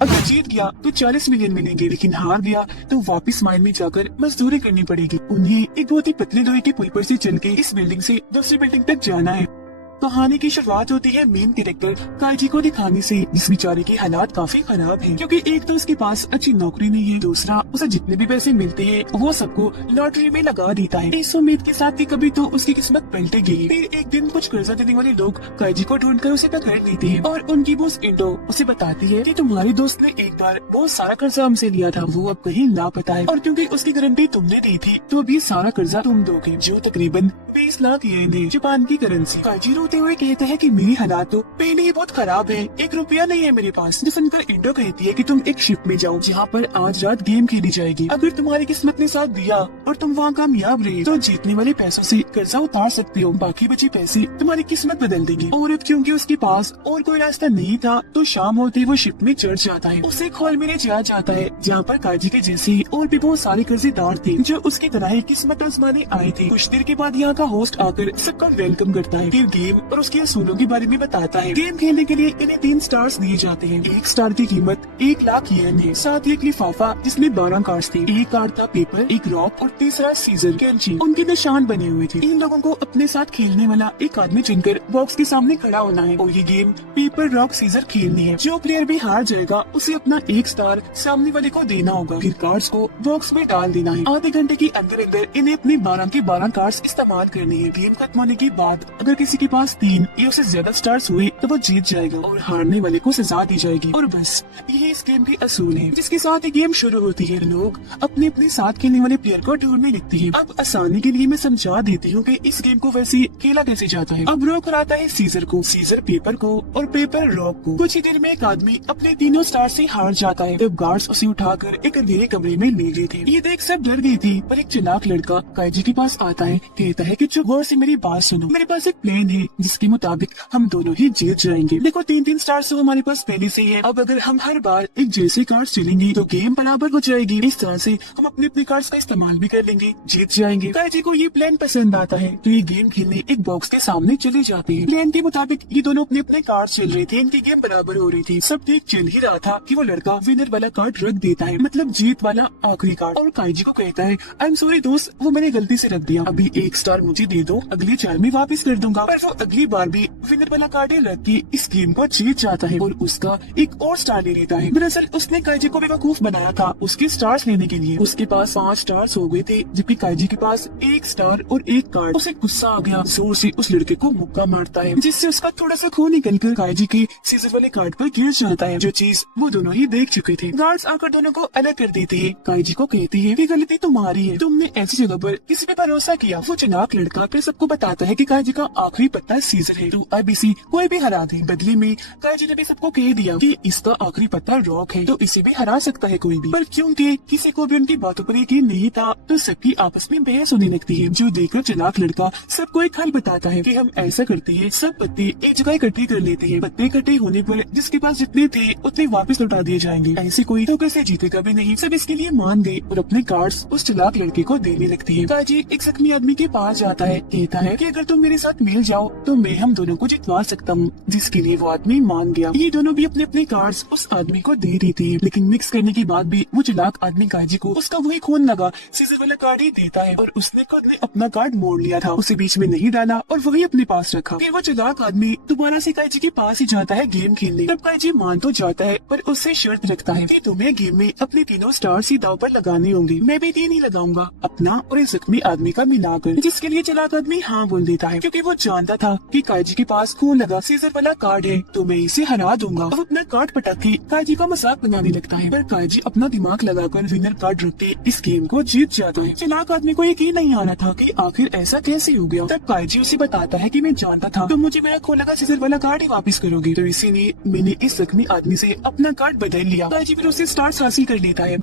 अगर जीत गया तो 40 मिलियन मिलेंगे, लेकिन हार गया तो वापस माइन में जाकर मजदूरी करनी पड़ेगी। उन्हें एक बहुत ही पतले लोहे के पुल पर से चल के इस बिल्डिंग से दूसरी बिल्डिंग तक जाना है। कहानी की शुरुआत होती है मेन कैरेक्टर काइजी को दिखाने से, जिस बेचारे के हालात काफी खराब हैं, क्योंकि एक तो उसके पास अच्छी नौकरी नहीं है, दूसरा उसे जितने भी पैसे मिलते हैं वो सबको लॉटरी में लगा देता है, इस उम्मीद के साथ कि कभी तो उसकी किस्मत पलटेगी। फिर एक दिन कुछ कर्जा देने वाले लोग काइजी को ढूंढकर उसे पकड़ लेते हैं और उनकी बॉस इंडो उसे बताती है कि तुम्हारे दोस्त ने एक बार बहुत सारा कर्जा हमसे लिया था, वो अब कहीं लापता है और क्योंकि उसकी गारंटी तुमने दी थी तो अभी सारा कर्जा तुम दोगे, जो तकरीबन 20 लाख येन है, जापान की करेंसी। काइजी रोते हुए कहता है कि मेरी हालात तो पहले ही बहुत खराब है, 1 रुपया नहीं है मेरे पास। जो सुनकर इंडो कहती है कि तुम एक शिप में जाओ जहाँ पर आज रात गेम खेली जाएगी, अगर तुम्हारी किस्मत ने साथ दिया और तुम वहाँ कामयाब रहे तो जीतने वाले पैसों से कर्जा उतार सकते हो, बाकी बचे पैसे तुम्हारी किस्मत बदल देंगे। और अब क्योंकि उसके पास और कोई रास्ता नहीं था तो शाम होते वो शिप में चढ़ जाता है। उसे एक हॉल में ले जाया जाता है जहाँ पर काइजी के जैसे और भी बहुत सारे कर्जेदार थे जो उसकी तरह ही किस्मत आजमाने आए थे। कुछ देर के बाद यहाँ का होस्ट आकर सबका वेलकम करता है, फिर गेम और उसके असूलों के बारे में बताता है। गेम खेलने के लिए इन्हें 3 स्टार्स दिए जाते हैं। 1 स्टार की कीमत 1 लाख येन है, साथ ही एक लिफाफा जिसमें 12 कार्ड्स थे, एक कार्ड था पेपर, एक रॉक और तीसरा सीजर कैंची। उनके निशान बने हुए थे। इन लोगों को अपने साथ खेलने वाला एक आदमी चुनकर बॉक्स के सामने खड़ा होना है और ये गेम पेपर रॉक सीजर खेलनी है। जो प्लेयर भी हार जाएगा उसे अपना 1 स्टार सामने वाले को देना होगा, फिर कार्ड्स को बॉक्स में डाल देना है। आधे घंटे के अंदर अंदर इन्हें अपने 12 के 12 कार्ड्स इस्तेमाल करने हैं। गेम खत्म होने के बाद अगर किसी के पास 3 या उससे ज्यादा स्टार्स हुए तो वो जीत जाएगा और हारने वाले को सजा दी जाएगी। और बस यही इस गेम के असूल है, जिसके साथ ये गेम शुरू होती है। लोग अपने अपने साथ खेलने वाले प्लेयर को ढूंढने लगते हैं। अब आसानी के लिए मैं समझा देती हूँ कि इस गेम को वैसे खेला कैसे जाता है। अब रॉक कराता है सीजर को, सीजर पेपर को और पेपर रॉक को। कुछ ही देर में एक आदमी अपने तीनों स्टार से हार जाता है, तब गार्ड्स उसे उठाकर एक अंधेरे कमरे में ले गए थे। ये देख सब डर गई थी, पर एक चालाक लड़का काइजी के पास आता है, कहता है कि चुप गौर से मेरी बात सुनो, मेरे पास एक प्लान है जिसके मुताबिक हम दोनों ही जीत जाएंगे। देखो 3-3 स्टार्स तो हमारे पास पहले से ही है, अब अगर हम हर बार एक जैसे कार्ड चलेंगे तो गेम बराबर हो जाएगी। इस तरह से हम अपने अपने कार्ड्स का इस्तेमाल भी कर लेंगे, जीत जाएंगे। काइजी को ये प्लान पसंद आता है तो ये गेम खेलने एक बॉक्स के सामने चले जाते हैं। प्लान के मुताबिक ये दोनों अपने अपने कार्ड चल रहे थे, इनकी गेम बराबर हो रही थी। सब देख चल ही रहा था कि वो लड़का विनर वाला कार्ड रख देता है, मतलब जीत वाला आखिरी कार्ड, और काइजी को कहता है आई एम सॉरी दोस्त, वो मैंने गलती से रख दिया, अभी 1 स्टार मुझे दे दो, अगले 4 में वापस कर दूंगा। पर वो अगली बार भी विनर वाला कार्ड रख के इस गेम को जीत जाता है और उसका एक और स्टार ले लेता है। दरअसल उसने काइजी को बेवकूफ बनाया था उसके स्टार्स लेने के लिए। उसके पास 5 स्टार्स हो गए थे जबकि काइजी के पास 1 स्टार और 1 कार्ड। उसे गुस्सा आ गया, जोर से उस लड़के को मुक्का मारता है जिससे उसका थोड़ा सा खून निकलकर काइजी के सीजर वाले कार्ड पर गिर जाता है, जो चीज वो दोनों ही देख चुके थे। गार्ड्स आकर दोनों को अलग कर देते हैं। काइजी को कहती है कि गलती तुम्हारी है, तुमने ऐसी जगह पर किसी पे भरोसा किया। वो चालाक लड़का फिर सबको बताता है कि काइजी का आखिरी पत्ता सीजर है, तो अब इसी कोई भी हरा दे। बदले में काइजी ने भी सबको कह दिया कि इसका आखिरी पत्ता रॉक है, तो इसे भी हरा सकता है कोई भी। पर क्योंकि किसी को भी उनकी बातों पर यकीन नहीं था तो सबकी आपस में बहस होने लगती है, जो देखकर चालाक लड़का सबको एक हल बताता है कि हम ऐसा करते हैं, सब पत्ते एक जगह इकट्ठे कर लेते हैं, पत्ते इकट्ठे होने पर जिसके पास जितने थे उतने वापस लौटा दिए जाएंगे, ऐसे कोई तो कैसे जीतेगा भी नहीं। सब इसके लिए मान गए और अपने कार्ड्स उस चालाक लड़के को देने लगती है। काइजी एक जख्मी आदमी के पास जाता है, कहता है कि अगर तुम मेरे साथ मिल जाओ तो मैं हम दोनों को जितवा सकता हूँ, जिसके लिए वो आदमी मान गया। ये दोनों भी अपने अपने कार्ड्स उस आदमी को दे रही थी, लेकिन मिक्स करने के बाद भी वो चालाक आदमी काइजी को उसका वही खून लगा सीजर वाला कार्ड ही देता है और उसने खुद ने अपना कार्ड मोड़ लिया था, उसे बीच में नहीं डाला और वही अपने पास रखा। फिर वो चालाक आदमी दोबारा से काइजी के पास ही जाता है गेम खेलने। तब काइजी मान तो जाता है पर उससे शर्त रखता है कि तुम्हें गेम में अपने तीनों स्टार्स ही दाव पर लगाने होंगे। मैं भी 3 ही लगाऊंगा, अपना और इस जख्मी आदमी का मिलाकर, जिसके लिए चालाक आदमी हाँ बोल देता है क्योंकि वो जानता था कि काइजी के पास खून लगा सीजर वाला कार्ड है तो मैं इसे हरा दूंगा। अब अपना कार्ड पटक के काइजी का मजाक बनाने लगता है, पर काइजी अपना दिमाग लगाकर विनर कार्ड रख के इस गेम को जीत जाता है। चालाक आदमी को यकीन नहीं आ रहा था कि आखिर ऐसा कैसे हो गया। तब काइजी उसे बताता है कि मैं जानता था तुम मुझे मेरा खो लगा सीजर वाला कार्ड ही वापस करोगे, तो इसीलिए मैंने इस जख्मी आदमी से अपना कार्ड बदल लिया। काइजी फिर उससे स्टार्स हासिल कर लेता है।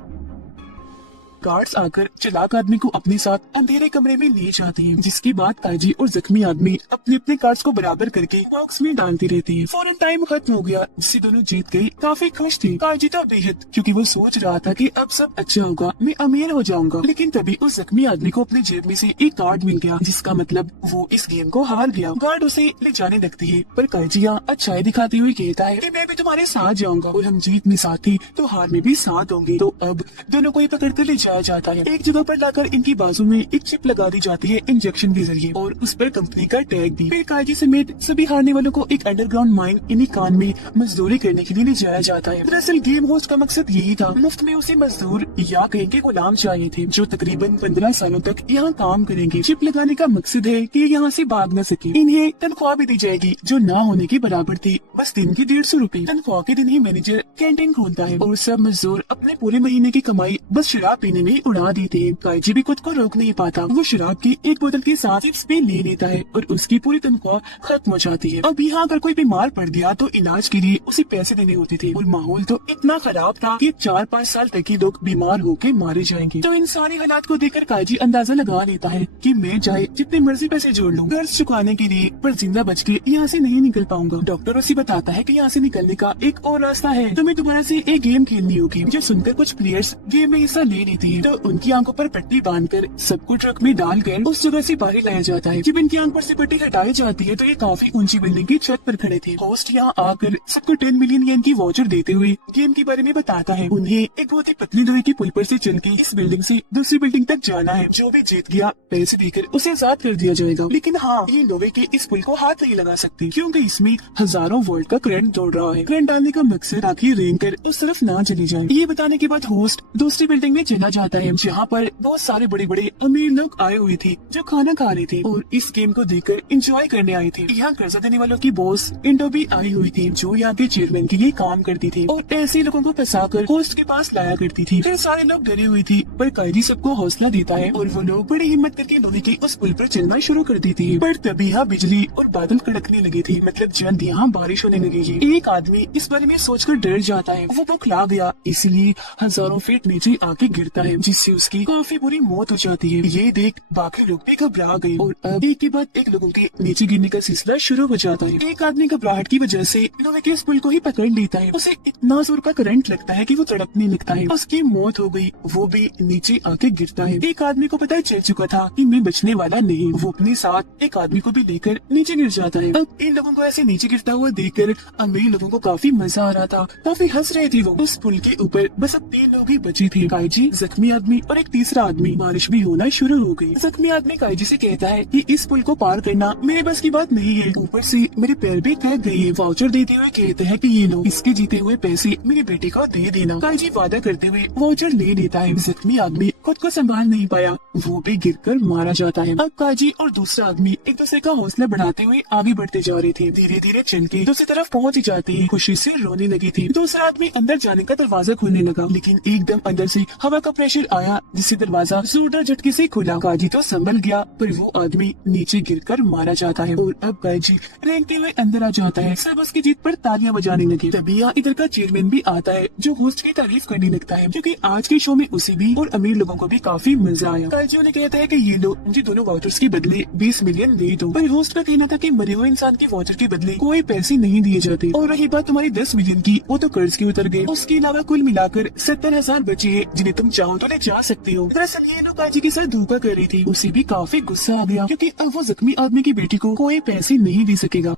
गार्ड्स आकर चालाक आदमी को अपने साथ अंधेरे कमरे में ले जाते हैं, जिसके बाद काजी और जख्मी आदमी अपने अपने कार्ड्स को बराबर करके बॉक्स में डालती रहती है। फौरन टाइम खत्म हो गया, जिससे दोनों जीत गए। काफी खुश थे काजी तो बेहद, क्योंकि वो सोच रहा था कि अब सब अच्छा होगा, मैं अमीर हो जाऊंगा। लेकिन तभी उस जख्मी आदमी को अपनी जेब में से एक कार्ड मिल गया, जिसका मतलब वो इस गेम को हार गया। गार्ड उसे ले जाने लगती है, पर काजिया अच्छाई दिखाते हुए कहता है कि मैं भी तुम्हारे साथ जाऊंगा और हम जीत में साथ ही तो हार में भी साथ होंगे। तो अब दोनों को पकड़ कर ले जाया जाता है। एक जगह पर लाकर इनकी बाजू में एक चिप लगा दी जाती है इंजेक्शन के जरिए, और उस पर कंपनी का टैग भी। फिर काजी समेत सभी हारने वालों को एक अंडरग्राउंड माइन इन्हीं कान में मजदूरी करने के लिए ले जाया जाता है। दरअसल गेम होस्ट का मकसद यही था, मुफ्त में उसे मजदूर या कहीं के गुलाम चाहिए थे, जो तकरीबन 15 सालों तक यहाँ काम करेंगे। चिप लगाने का मकसद है कि यहाँ से भाग न सके। इन्हें तनख्वाह भी दी जाएगी, जो ना होने के बराबर थी, बस दिन की 150 रूपए। तनख्वाह के दिन ही मैनेजर कैंटीन खोलता है और सब मजदूर अपने पूरे महीने की कमाई बस शराब पीने में उड़ा देते हैं। काजी भी खुद को रोक नहीं पाता, वो शराब की एक बोतल के साथ चिप्स भी ले लेता है और उसकी पूरी तनख्वाह खत्म हो जाती है। अब यहाँ अगर कोई बीमार पड़ गया तो इलाज के लिए उसे पैसे देने होते थे, और माहौल तो इतना खराब था कि 4-5 साल तक ही लोग बीमार होके मारे जाएंगे। तो इन सारे हालात को देखकर काजी अंदाजा लगा लेता है कि मैं चाहे जितने मर्जी पैसे जोड़ लूं कर्ज चुकाने के लिए, पर जिंदा बच के यहाँ से नहीं निकल पाऊंगा। डॉक्टर उसे बताता है कि यहाँ से निकलने का एक और रास्ता है, तुम्हें दोबारा से एक गेम खेलनी होगी। जो सुनकर कुछ प्लेयर्स गेम में हिस्सा ले लेते हैं, तो उनकी आंखों पर पट्टी बांधकर सबको ट्रक में डालकर उस जगह से बाहर लाया जाता है। जब इनकी आंख पर से पट्टी हटाई जाती है तो ये काफी ऊंची बिल्डिंग की छत पर खड़े थे। होस्ट यहाँ आकर सबको 10 मिलियन येन की वाउचर देते हुए गेम के बारे में बताता है। उन्हें एक बहुत ही पतली लोहे की पुल पर से चल के इस बिल्डिंग से दूसरी बिल्डिंग तक जाना है। जो भी जीत गया पैसे देकर उसे आजाद कर दिया जाएगा। लेकिन हाँ, ये लोहे के इस पुल को हाथ नहीं लगा सकते, क्योंकि इसमें हजारों वोल्ट का करंट दौड़ रहा है। करंट डालने का मकसद आखिर रेंग कर उस तरफ ना चली जाए। ये बताने के बाद होस्ट दूसरी बिल्डिंग में चला जाता है, जहाँ पर बहुत सारे बड़े बड़े अमीर लोग आए हुए थे जो खाना खा रहे थे और इस गेम को देखकर एंजॉय करने आए थे। यहाँ कर्जा देने वालों की बॉस इंडो भी आई हुई थी, जो यहाँ के चेयरमैन के लिए काम करती थी और ऐसे लोगों को फंसाकर होस्ट के पास लाया करती थी। फिर सारे लोग डरे हुए थे, पर कायदी सबको हौसला देता है और वो लोग बड़ी हिम्मत करके लोहे के उस पुल पर चलना शुरू कर देती है। पर तभी यहाँ बिजली और बादल कड़कने लगे थे, मतलब जल्द यहाँ बारिश होने लगेगी। एक आदमी इस बारे में सोचकर डर जाता है, वो भुखला गया, इसलिए हजारों फीट नीचे आके गिरता है, जिससे उसकी काफी बुरी मौत हो जाती है। ये देख बाकी लोग भी घबरा गए और अब एक के बाद एक लोगों के नीचे गिरने का सिलसिला शुरू हो जाता है। एक आदमी घबराहट की वजह से लोहे के इस पुल को ही पकड़ लेता है। उसे इतना जोर का करंट लगता है कि वो तड़पने लगता है। उसकी मौत हो गई, वो भी नीचे आके गिरता है। एक आदमी को पता चल चुका था कि मैं बचने वाला नहीं, वो अपने साथ एक आदमी को भी लेकर नीचे गिर जाता है। अब इन लोगों को ऐसे नीचे गिरता हुआ देखकर अमीर लोगों को काफी मजा आ रहा था, काफी हंस रहे थे वो। उस पुल के ऊपर बस अब 3 लोग ही बचे थे, काईजी, जख्मी आदमी और एक तीसरा आदमी। बारिश भी होना शुरू हो गई। जख्मी आदमी काईजी से कहता है कि इस पुल को पार करना मेरे बस की बात नहीं है, ऊपर से मेरे पैर भी थक गए हैं। वाउचर देते हुए कहते हैं कि ये लो, इसके जीते हुए पैसे मेरे बेटे को दे देना। काईजी वादा करते हुए वाउचर ले लेता है। जख्मी आदमी खुद को संभाल नहीं पाया, वो भी गिरकर मारा जाता है। अब काईजी और दूसरा आदमी एक दूसरे का हौसला बढ़ाते हुए आगे बढ़ते जा रहे थे। धीरे धीरे चल के दूसरी तरफ पहुँच जाते हैं, खुशी से रोने लगे थे। दूसरा आदमी अंदर जाने का दरवाजा खोलने लगा, लेकिन एकदम अंदर से हवा का प्रेशर आया, जिससे दरवाजा जोरदार झटके से खुला। काजी तो संभल गया, पर वो आदमी नीचे गिरकर मारा जाता है और अब काजी रेंगते हुए अंदर आ जाता है। सब उसकी जीत पर तालियां बजाने लगे। तभी यहाँ इधर का चेयरमैन भी आता है, जो होस्ट की तारीफ करने लगता है, क्योंकि आज के शो में उसे भी और अमीर लोगों को भी काफी मजा आया। काजी उन्हें कहता है कि ये लो, मुझे दोनों वाउचर्स के बदले 20 मिलियन दे दो। पर होस्ट का कहना था कि मरे हुए इंसान के वाउचर के बदले कोई पैसे नहीं दिए जाते। और रही बात तुम्हारी 10 मिलियन की, वो तो कर्ज के उतर गए। उसके अलावा कुल मिलाकर 70,000 बचे हैं, जिन्हें तुम चाहो तो ले जा सकते हो। दरअसल ये लोग काजी के साथ धोखा कर रही थी। उसे भी काफी गुस्सा आ गया, क्योंकि अब वो जख्मी आदमी की बेटी को कोई पैसे नहीं दे सकेगा।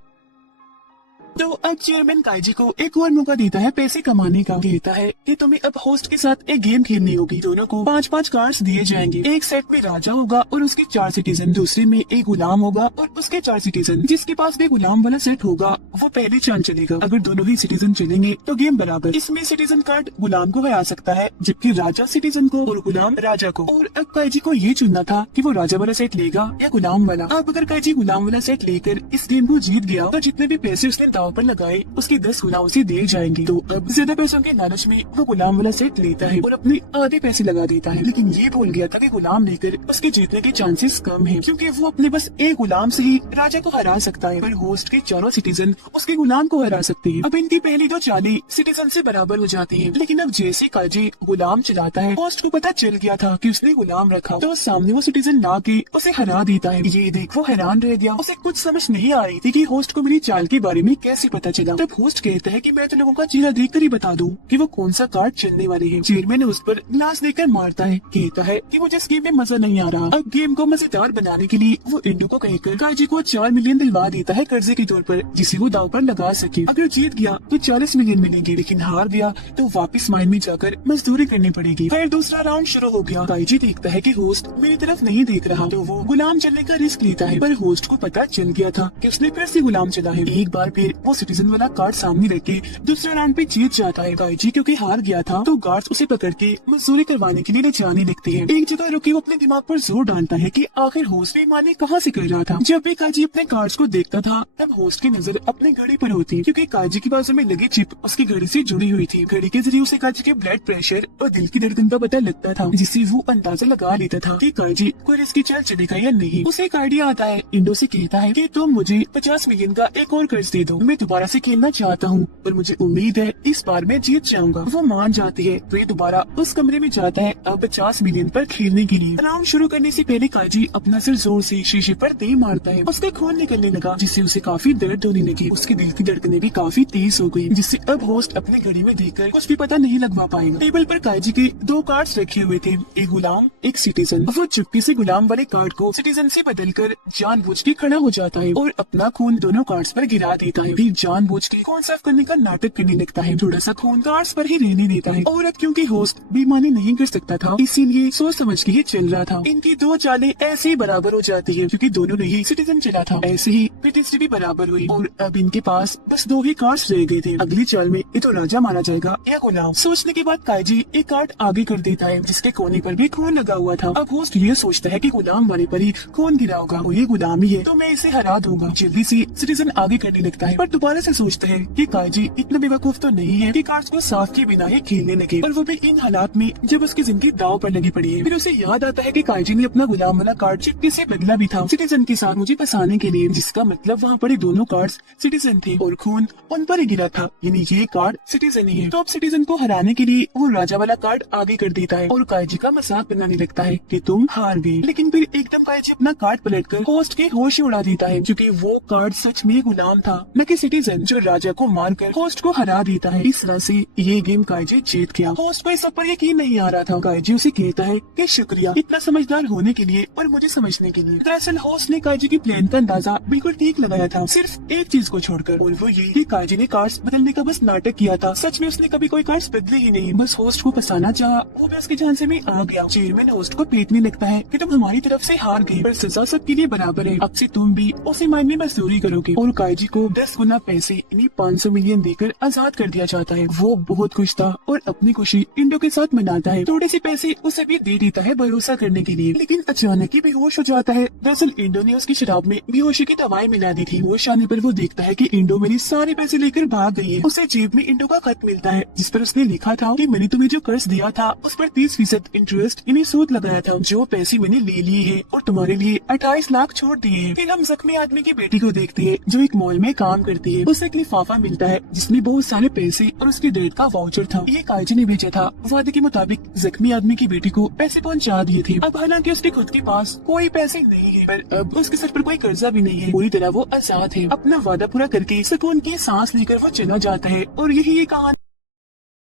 तो अब चेयरमैन काईजी को एक और मौका देता है पैसे कमाने का। कहता है कि तुम्हें अब होस्ट के साथ एक गेम खेलनी होगी। दोनों को 5-5 कार्ड्स दिए जाएंगे। एक सेट में राजा होगा और उसके 4 सिटीजन, दूसरे में एक गुलाम होगा और उसके 4 सिटीजन। जिसके पास भी गुलाम वाला सेट होगा वो पहले चांद चलेगा। अगर दोनों ही सिटीजन चलेंगे तो गेम बराबर। इसमें सिटीजन कार्ड गुलाम को हरा सकता है, जबकि राजा सिटीजन को और गुलाम राजा को। और अब काईजी को ये चुनना था कि वो राजा वाला सेट लेगा या गुलाम वाला। अब अगर काईजी गुलाम वाला सेट लेकर इस गेम को जीत गया तो जितने भी पैसे उसने दाव पर लगाए उसके 10 गुना उसे दिए जाएंगे। तो अब ज्यादा पैसों के लालच में वो गुलाम वाला सेट लेता है और अपने आधे पैसे लगा देता है, लेकिन ये भूल गया था कि गुलाम लेकर उसके जीतने के चांसेस कम है, क्योंकि वो अपने बस एक गुलाम से ही राजा को हरा सकता है, पर होस्ट के चारों सिटीजन उसके गुलाम को हरा सकते हैं। अब इनकी पहली 2 चालें सिटीजन से बराबर हो जाती है, लेकिन अब जैसे काजी गुलाम चलाता है, होस्ट को पता चल गया था कि उसने गुलाम रखा, तो सामने वो सिटीजन ला के उसे हरा देता है। ये देख वो हैरान रह गया, उसे कुछ समझ नहीं आ रही थी कि होस्ट को मेरी चाल के बारे में कैसे पता चला। तब होस्ट कहता है कि मैं तो लोगों का चेहरा देखकर ही बता दूं कि वो कौन सा कार्ड चलने वाले हैं। चेयरमैन उस पर ग्लास देकर मारता है, कहता है कि मुझे इस गेम में मजा नहीं आ रहा। अब गेम को मजेदार बनाने के लिए वो इंडो को कहकर काजी को 4 मिलियन दिलवा देता है कर्जे के तौर पर, जिसे वो दाव पर लगा सके। अगर जीत गया तो 40 मिलियन मिलेंगे, लेकिन हार गया तो वापस माइन में जाकर मजदूरी करनी पड़ेगी। फिर दूसरा राउंड शुरू हो गया। काजी देखता है कि होस्ट मेरी तरफ नहीं देख रहा, तो वो गुलाम चलने का रिस्क लेता है, पर होस्ट को पता चल गया था कि उसने फिर से गुलाम चला है। एक बार फिर वो सिटीजन वाला कार्ड सामने रख के दूसरे राउंड पे जीत जाता है। काजी क्योंकि हार गया था तो गार्ड्स उसे पकड़ के मजदूरी करवाने के लिए ले जाने लगते हैं। एक जगह रुके वो अपने दिमाग पर जोर डालता है कि आखिर होस्ट बेईमानी कहाँ से कर रहा था। जब भी काजी अपने कार्ड्स को देखता था तब होस्ट की नजर अपनी घड़ी पर होती, क्योंकि काजी की बाजू में लगी चिप उसकी घड़ी से जुड़ी हुई थी। घड़ी के जरिए उसे काजी के ब्लड प्रेशर और दिल की धड़कन का पता लगता था, जिससे वो अंदाजा लगा लेता था कि काजी कोई इसकी चाल चलेगा या नहीं। उसे एक आइडिया आता है। इंडो से कहता है कि तुम मुझे 50 मिलियन का एक और कर्ज दे दो, मैं दोबारा से खेलना चाहता हूँ और मुझे उम्मीद है इस बार मैं जीत जाऊंगा। वो मान जाती है तो ये दोबारा उस कमरे में जाता है अब 50 मिलियन पर खेलने के लिए। राउंड शुरू करने से पहले काजी अपना सिर जोर से शीशे पर दे मारता है। उसका खून निकलने लगा, जिससे उसे काफी दर्द होने लगी। उसके दिल की धड़कनें भी काफी तेज हो गई, जिससे अब होस्ट अपने घड़ी में देखकर कुछ भी पता नहीं लगवा पाएगा। टेबल पर काजी के 2 कार्ड्स रखे हुए थे, एक गुलाम एक सिटीजन। वो चुप्पी से गुलाम वाले कार्ड को सिटीजन से बदलकर जानबूझ के खड़ा हो जाता है और अपना खून दोनों कार्ड्स पर गिरा देता है। फिर जानबूझ के खून साफ करने का नाटक करने लगता है, थोड़ा सा खून कार्ड्स पर ही रहने देता है। और अब क्योंकि होस्ट बेईमानी नहीं कर सकता था, इसीलिए सोच समझ के ही चल रहा था। इनकी 2 चालें ऐसे ही बराबर हो जाती है, क्योंकि दोनों ने ही सिटीजन चला था। ऐसे ही फिर तीसरी भी बराबर हुई और अब इनके पास बस 2 ही कार्ड्स रह गए थे। अगली चाल में ये तो राजा माना जाएगा या गुलाम। सोचने के बाद काजी एक कार्ड आगे कर देता है, जिसके कोने पर भी खून लगा हुआ था। अब होस्ट ये सोचता है कि गुलाम वाले पर ही खून गिरा होगा और ये गुलाम ही है, तो मैं इसे हरा दूंगा। जल्दी से सिटीजन आगे करने लगता है, पर दोबारा से सोचता है कि काजी इतना बेवकूफ तो नहीं है कि कार्ड्स को साफ किए बिना ही खेलने लगे, और वो भी इन हालात में जब उसकी जिंदगी दाव पर लगी पड़ी है। फिर उसे याद आता है कि काजी ने अपना गुलाम वाला कार्ड चिपके से बदला भी था सिटीजन के साथ मुझे फंसाने के लिए, जिसका मतलब वहाँ पड़े दोनों कार्ड्स सिटीजन थे और खून उन पर ही गिरा था, यानी ये कार्ड सिटीजन ही है। तो अब सिटीजन को हराने के लिए वो राजा वाला कार्ड आगे कर देता है और काजी का मजाक बनाने लगता है कि तुम हार गए। लेकिन फिर एकदम काजी अपना कार्ड पलटकर होस्ट के होश ही उड़ा देता है, क्योंकि वो कार्ड सच में गुलाम था, न कि सिटीजन, जो राजा को मारकर होस्ट को हरा देता है। इस तरह से ये गेम काजी जीत गया। होस्ट को इस सब पर यकीन नहीं आ रहा था। काजी उसे कहता है कि शुक्रिया इतना समझदार होने के लिए और मुझे समझने के लिए। दरअसल होस्ट ने काजी की प्लान का अंदाजा बिल्कुल ठीक लगाया था, सिर्फ एक चीज को छोड़कर, और वो ये कि काजी ने कार्ड्स बदलने का बस नाटक किया था। सच में उसने कभी कोई कार्ड्स बदले ही नहीं, बस होस्ट को फंसाना चाहा। वो भी उसके झांसे में आ गया। चेयरमैन होस्ट को पीटने लगता है कि तुम हमारी तरफ से हार गए, पर सजा सबके लिए बराबर है। अब से तुम भी उसी मायने में मजदूरी करोगे। और काजी को 10 गुना पैसे यानी 500 मिलियन देकर आजाद कर दिया जाता है। वो बहुत खुश था और अपनी खुशी इंडो के साथ मनाता है। थोड़े से पैसे उसे भी दे देता है भरोसा करने के लिए, लेकिन अचानक ही बेहोश हो जाता है। दरअसल इंडो ने उसकी शराब में बेहोशी की दवाई मिला दी थी। होश आने पर वो देखता है कि इंडो मेरी सारे पैसे लेकर भाग गई है। उसे जेब में इंडो का खत मिलता है, जिस पर उसने लिखा था कि मैंने तुम्हें जो कर्ज दिया था उस पर 30% इंटरेस्ट यानी सूद लगाया था। जो पैसे मैंने ले लिए हैं और तुम्हारे लिए 28 लाख छोड़ दिए हैं। फिर हम जख्मी आदमी की बेटी को देखते हैं जो एक मॉल में काम करती है। उसे एक लिफाफा मिलता है जिसमें बहुत सारे पैसे और उसकी डेट का वाउचर था। ये काजी ने भेजा था। वादे के मुताबिक जख्मी आदमी की बेटी को पैसे पहुंचा दिए थे। अब हालांकि उसके खुद के पास कोई पैसे नहीं है, पर अब उसके सर पर कोई कर्जा भी नहीं है। पूरी तरह वो आजाद है। अपना वादा पूरा करके सुकून की सांस लेकर वो चला जाता है। और यही ये कहानी